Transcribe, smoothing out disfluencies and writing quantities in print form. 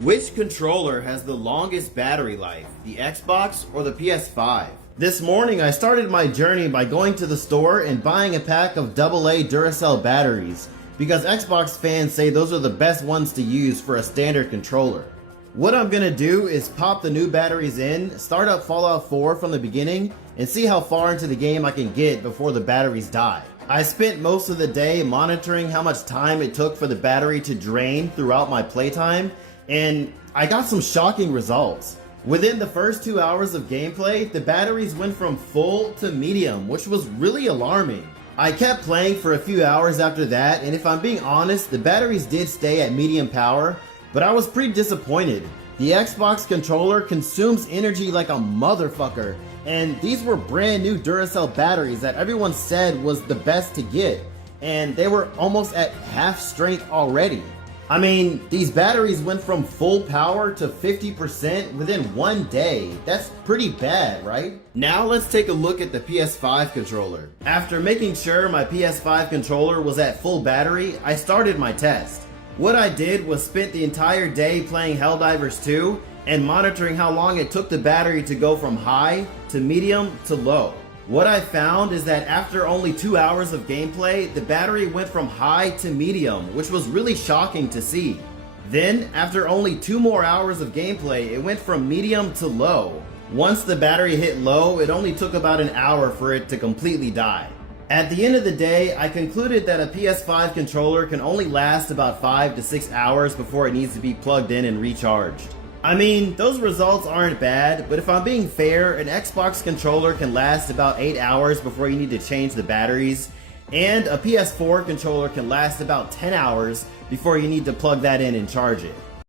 Which controller has the longest battery life, the Xbox or the PS5? This morning I started my journey by going to the store and buying a pack of AA Duracell batteries because Xbox fans say those are the best ones to use for a standard controller. What I'm gonna do is pop the new batteries in, start up Fallout 4 from the beginning, and see how far into the game I can get before the batteries die. I spent most of the day monitoring how much time it took for the battery to drain throughout my playtime, and I got some shocking results. Within the first 2 hours of gameplay, the batteries went from full to medium, which was really alarming. I kept playing for a few hours after that, and if I'm being honest, the batteries did stay at medium power, but I was pretty disappointed. The Xbox controller consumes energy like a motherfucker, and these were brand new Duracell batteries that everyone said was the best to get, and they were almost at half strength already. I mean, these batteries went from full power to 50% within 1 day. That's pretty bad, right? Now let's take a look at the PS5 controller. After making sure my PS5 controller was at full battery, I started my test. What I did was spent the entire day playing Helldivers 2 and monitoring how long it took the battery to go from high to medium to low. What I found is that after only 2 hours of gameplay, the battery went from high to medium, which was really shocking to see. Then, after only 2 more hours of gameplay, it went from medium to low. Once the battery hit low, it only took about an hour for it to completely die. At the end of the day, I concluded that a PS5 controller can only last about 5 to 6 hours before it needs to be plugged in and recharged. I mean, those results aren't bad, but if I'm being fair, an Xbox controller can last about 8 hours before you need to change the batteries, and a PS4 controller can last about 10 hours before you need to plug that in and charge it.